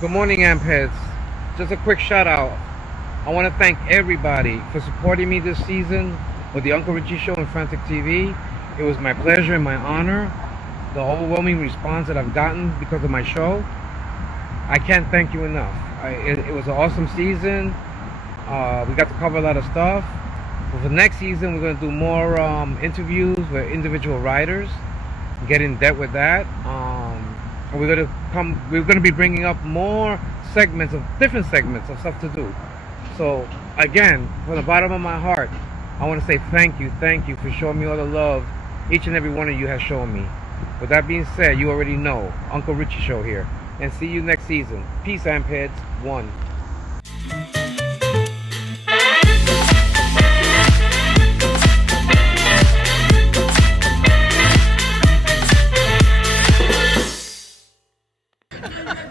Good morning, Ampheads. Just a quick shout out. I want to thank everybody for supporting me this season with the Uncle Richie Show and Frantic TV. It was my pleasure and my honor. The overwhelming response that I've gotten because of my show, I can't thank you enough. It was an awesome season. We got to cover a lot of stuff. For the next season, we're going to do more interviews with individual writers, get in depth with that. And we're going to be bringing up more different segments of stuff to do. So again, from the bottom of my heart, I want to say thank you for showing me all the love each and every one of you has shown me. With that being said, you already know, Uncle Richie Show here. And see you next season. Peace, Ampheads. One.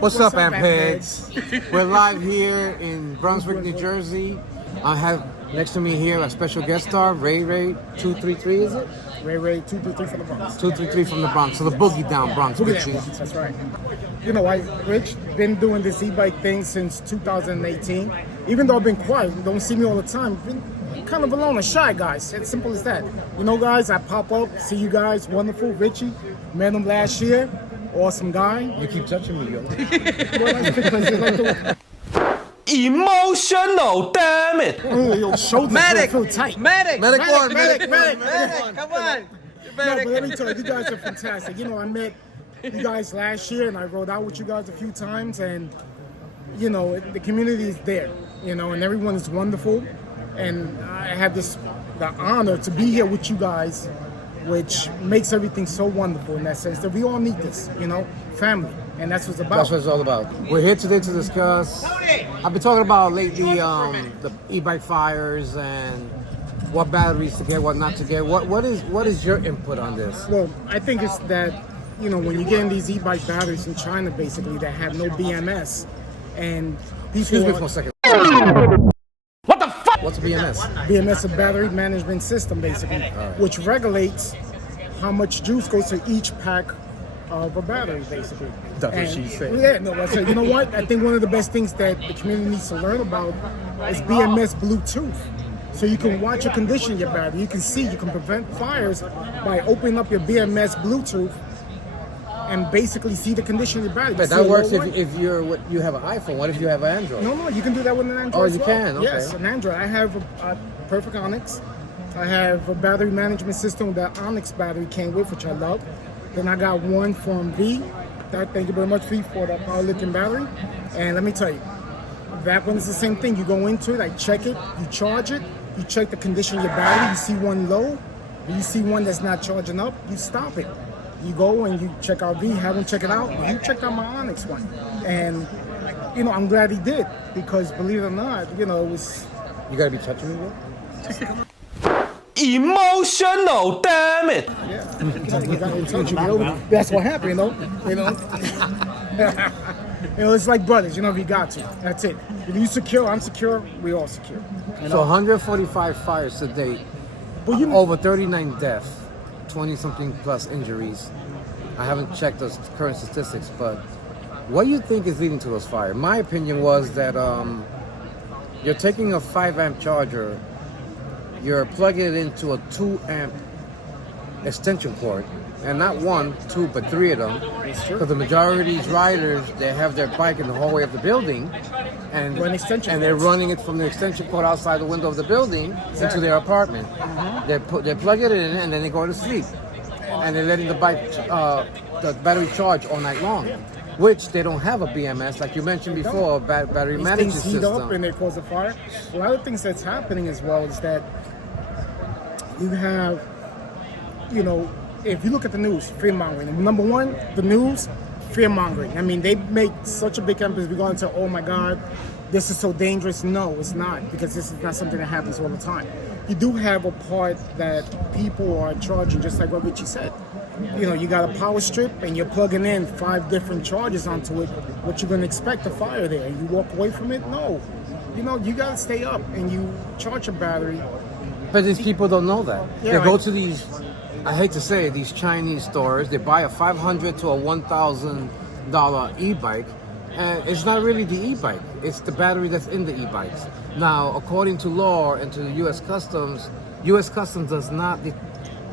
What's up, Ampheads? We're live here in Brunswick, New Jersey. I have next to me here a special guest star, Ray 233, is it? Ray 233 from the Bronx. 233 from the Bronx, so the boogie down Bronx, Richie. That's right. You know, Rich, been doing this e-bike thing since 2018. Even though I've been quiet, you don't see me all the time. Been kind of alone and shy, guys. It's simple as that. You know, guys, I pop up, see you guys, wonderful. Richie, met him last year. Awesome guy. You keep touching me, yo. Well, that's because you like the Emotional, damn it! your shoulders Medic! feel tight. Medic! Medic one. Come on! No, but let me tell you, you guys are fantastic. You know, I met you guys last year, and I rode out with you guys a few times, and you know, the community is there. You know, and everyone is wonderful, and I have the honor to be here with you guys, which makes everything so wonderful in that sense that we all need this, you know, family, and that's what it's about. That's what it's all about. We're here today to discuss. I've been talking about lately the e-bike fires and what batteries to get, what not to get. What is your input on this? Well, I think it's that, you know, when you get in these e-bike batteries in China, basically, that have no BMS, and people Excuse me for a second. What the fuck? What's a BMS? BMS, a battery management system, basically, which regulates how much juice goes to each pack of a battery, basically. That's what she said. Yeah, no, I said, you know what? I think one of the best things that the community needs to learn about is BMS Bluetooth. So you can watch your condition of your battery. You can see, you can prevent fires by opening up your BMS Bluetooth and basically see the condition of your battery. But that works if you have an iPhone. What if you have an Android? No, you can do that with an Android. Oh, as you well. can? Okay. Yes, an Android. I have a Perfect Onyx. I have a battery management system that Onyx battery came with, which I love. Then I got one from V. Thank you very much, V, for that power lithium battery. And let me tell you, that one's the same thing. You go into it, I check it, you charge it, you check the condition of your battery. You see one low, you see one that's not charging up, you stop it. You go and you check out V, have him check it out. You checked out my Onyx one. And, you know, I'm glad he did, because believe it or not, you know, it was... You gotta be touching me, bro? Emotional, damn it! Yeah, you got to touch you, know? That's what happened, you know? You know? You know, it's like brothers, you know, we got to. That's it. If you secure, I'm secure, we all secure. You So know? 145 fires to date, But you over 39 deaths, 20-something plus injuries. I haven't checked those current statistics, but what do you think is leading to those fires? My opinion was that you're taking a 5-amp charger, you're plugging it into a 2-amp extension cord, and not one, two, but three of them. Because the majority of these riders, they have their bike in the hallway of the building, and they're running it from the extension cord outside the window of the building into their apartment. They plug it in, and then they go to sleep, and they're letting the battery charge all night long, which they don't have a BMS, like you mentioned before, a battery management things heat system. up and they cause a fire. A lot of things that's happening as well is that you have, you know, if you look at the news, fear-mongering. Number one, the news, fear-mongering. I mean, they make such a big emphasis regarding to, oh my God, this is so dangerous. No, it's not, because this is not something that happens all the time. You do have a part that people are charging, just like what Richie said. You know, you got a power strip and you're plugging in 5 different charges onto it. What you're going to expect, a fire there. You walk away from it? No. You know, you got to stay up and you charge your battery. But these people don't know that. Yeah, They go to these, I hate to say it, these Chinese stores. They buy a $500 to a $1,000 e-bike, And it's not really the e-bike. It's the battery that's in the e-bikes. Now, according to law and to the U.S. Customs does not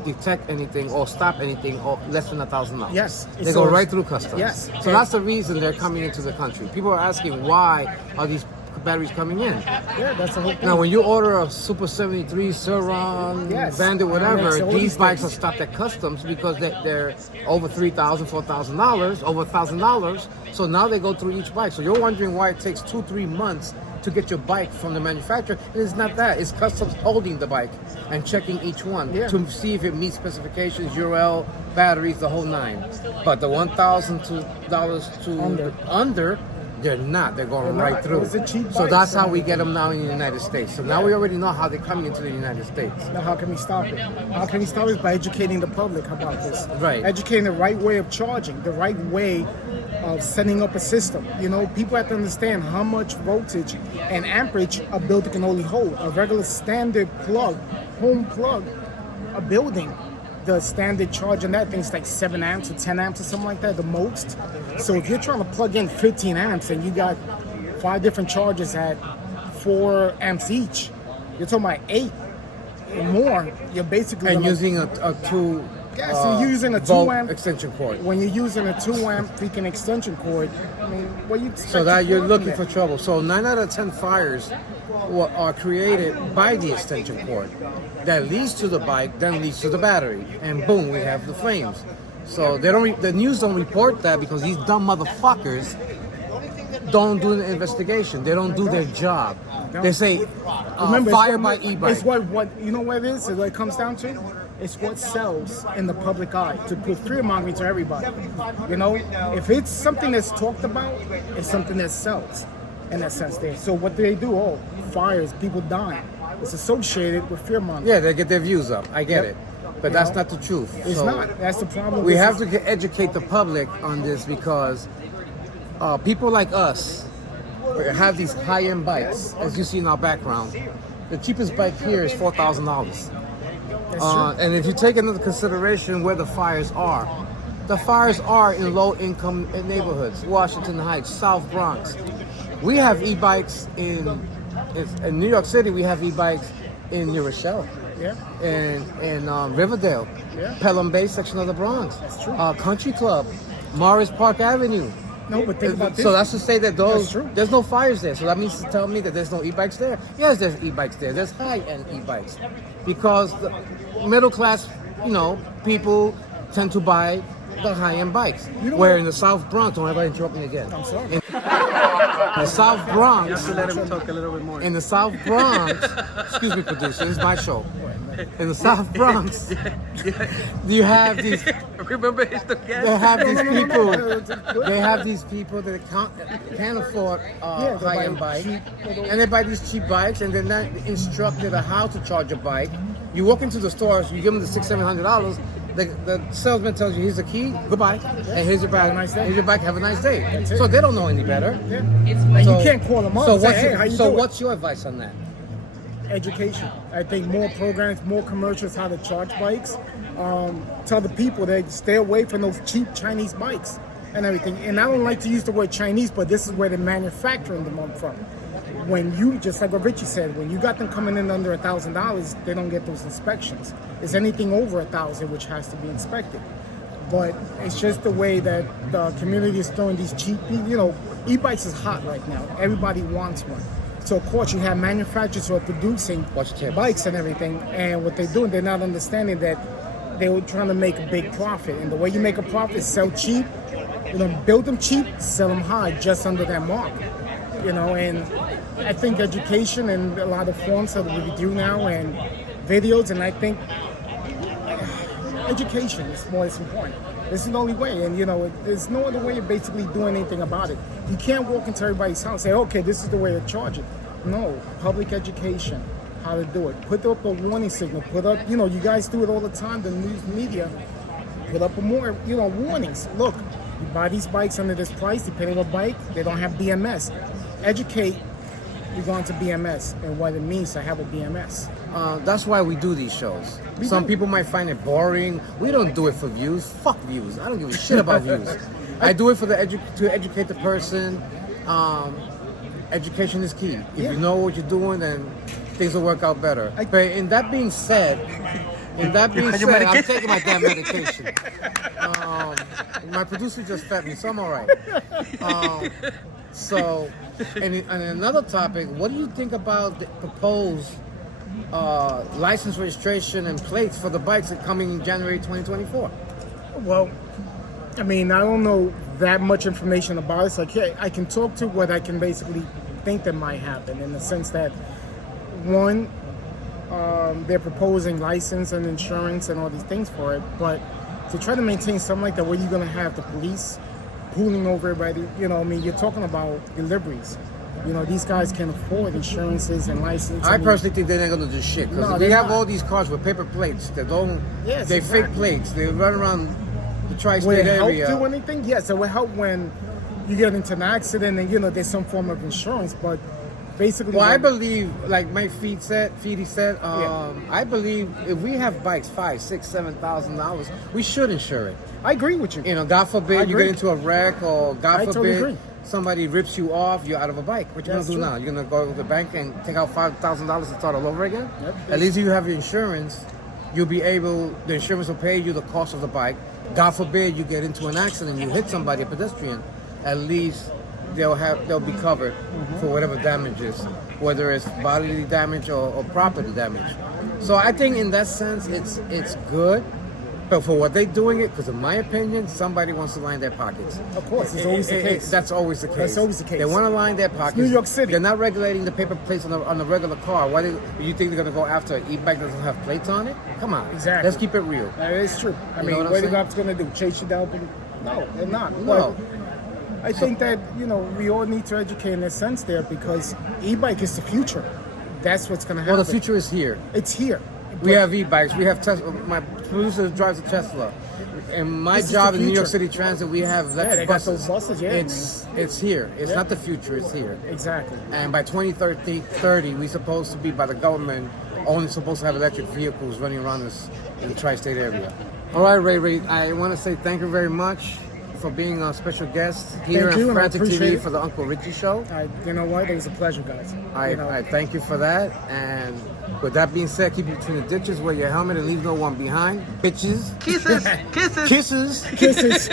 detect anything or stop anything or less than $1,000. Yes. They go right through customs. Yes. So that's the reason they're coming into the country. People are asking, why are these batteries coming in? Yeah, that's the whole thing. Now, when you order a Super 73, Surron, Yes. Bandit, whatever, All these these bikes are things. stopped at customs because they're over $3,000, $4,000, over $1,000. So now they go through each bike. So you're wondering why it takes 2-3 months to get your bike from the manufacturer. It's not that. It's customs holding the bike and checking each one Yeah. to see if it meets specifications, URL, batteries, the whole nine. But the $1,000 to under, they're not. They're going They're right not. through. Those are cheap So bikes that's how and we get them now in the United States. So now we already know how they're coming into the United States. Now, how can we stop it? How can we stop it? By educating the public about this. Right. Educating the right way of charging, the right way of setting up a system. You know, people have to understand how much voltage and amperage a building can only hold. A regular standard plug, home plug, a building, the standard charge on that thing's like 7 amps or 10 amps or something like that, the most. So if you're trying to plug in 15 amps and you got 5 different charges at 4 amps each, you're talking about 8 or more. You're basically And gonna- using a 2 Yeah, so you're using a 2 volt amp extension cord. When you're using a 2 amp freaking extension cord, I mean, what you expect So that to you're come looking from for that? trouble. So 9 out of 10 fires are created by the extension cord. That leads to the bike, then leads to the battery, and boom, we have the flames. So they don't. The news don't report that because these dumb motherfuckers don't do an investigation. They don't do their job. They say Remember, it's fire what- by e-bike. It's what you know what it is? It's what it comes down to? It's what sells in the public eye to put fear mongering to everybody. You know, if it's something that's talked about, it's something that sells in that sense there. So what do they do? Oh, fires, people dying. It's associated with fear mongering. Yeah, they get their views up. I get Yep. it, but You that's know? not the truth. It's So not. That's the problem. We with have this. to educate the public on this because people like us have these high-end bikes, as you see in our background. The cheapest bike here is $4,000. That's true. And if you take into consideration where the fires are in low-income neighborhoods, Washington Heights, South Bronx. We have e-bikes in New York City. We have e-bikes in New Rochelle. Yeah. In Riverdale, Yeah. Pelham Bay section of the Bronx, That's true. Country Club, Morris Park Avenue. No, but think about this. So that's to say that That's true. there's no fires there. So that means to tell me that there's no e-bikes there. Yes, there's e-bikes there. There's high-end e-bikes because the middle class, people tend to buy the high-end bikes. You know Where what? in the South Bronx, don't ever interrupt me again. I'm sorry. In the South Bronx, Let him talk a little bit more. in the South Bronx, excuse me, producer, this is my show. In the South Bronx, you have these. Remember his They have these No, no, no, people. no, no, no. They have these people that can't afford Yeah, they buy high-end bike, cheap little- and they buy these cheap bikes, and they're not instructed on how to charge a bike. You walk into the stores, you give them the $600-700. The salesman tells you, "Here's the key, goodbye, and here's your bike. Have a nice day. Here's your bike. Have a nice day." That's it. So they don't know any better. Yeah. And So- you can't call them up So and say, what's hey, your, how you so doing? what's your advice on that? Education. I think more programs, more commercials, how to charge bikes. Tell the people that stay away from those cheap Chinese bikes and everything. And I don't like to use the word Chinese, but this is where they're manufacturing them from. When you, just like what Richie said, when you got them coming in under $1,000, they don't get those inspections. It's anything over 1,000 which has to be inspected. But it's just the way that the community is throwing these cheap, e-bikes is hot right now. Everybody wants one. So of course you have manufacturers who are producing Watch your tip. bikes and everything, and what they're doing, they're not understanding that they were trying to make a big profit. And the way you make a profit is sell cheap, build them cheap, sell them high, just under that mark. And I think education and a lot of forms that we do now and videos, and I think education is more important. This is the only way, and there's no other way of basically doing anything about it. You can't walk into everybody's house and say, okay, this is the way to charge it. No, public education, how to do it. Put up a warning signal, put up, you guys do it all the time, the news media, put up more, warnings. Look, you buy these bikes under this price, depending on what bike, they don't have BMS. Educate, you're going to BMS and what it means to have a BMS. That's why we do these shows. Some people might find it boring. We don't do it for views. Fuck views. I don't give a shit about views. I do it for to educate the person. Education is key. If you know what you're doing, then things will work out better. But in that being said, I'm taking my damn medication. My producer just fed me, so I'm all right. And another topic, what do you think about the proposed license registration and plates for the bikes that coming in January 2024? Well, I mean, I don't know that much information about it. So I can talk to what I can basically think that might happen, in the sense that, one, they're proposing license and insurance and all these things for it, but to try to maintain something like that, where you're going to have the police pulling over everybody, I mean, you're talking about deliveries. These guys can afford insurances and license. I personally think they're not going to do shit, because they have all these cars with paper plates that don't. Yes, they exactly. fake plates. They run around the tri-state Will it area. help do anything? Yes, it will help when you get into an accident and there's some form of insurance, but basically. Well, I believe, like my Feedy said, I believe if we have bikes $5,000, $6,000, $7,000, we should insure it. I agree with you. God forbid you get into a wreck, or God I forbid totally agree. somebody rips you off, you're out of a bike. What you gonna do now? You're gonna go to the bank and take out $5,000 and start all over again? Yep. At least if you have your insurance, you'll be able. The insurance will pay you the cost of the bike. God forbid you get into an accident, you hit somebody, a pedestrian. At least they'll be covered for whatever damages, whether it's bodily damage or property damage. So I think in that sense it's good, but for what they're doing it, because in my opinion, somebody wants to line their pockets. Of course, it's always the case. That's always the case. That's always the case. They want to line their pockets. New York City. They're not regulating the paper plates on the regular car. Why do you think they're going to go after an e-bike that doesn't have plates on it? Come on. Exactly. Let's keep it real. That is true. I You know mean, what I'm what are the saying? cops going to do? Chase you down? No, they're not. No. But I think that, we all need to educate in a sense there, because e-bike is the future. That's what's going to happen. Well, the future is here. It's here. We have e-bikes. We have Tesla. My producer drives a Tesla. And my This is job the in New York future. City Transit, we have electric they got buses. those buses, yeah, It's here. It's Yeah. not the future. It's here. Exactly. And by 2030, we're supposed to be, by the government, only supposed to have electric vehicles running around us in the tri-state area. All right, Ray, I want to say thank you very much for being a special guest here Thank you, on and I Frantic appreciate TV it. for the Uncle Richie Show. You know what? It was a pleasure, guys. I thank you for that. And with that being said, keep you between the ditches, wear your helmet, and leave no one behind. Bitches. Kisses. Kisses. Kisses. Kisses.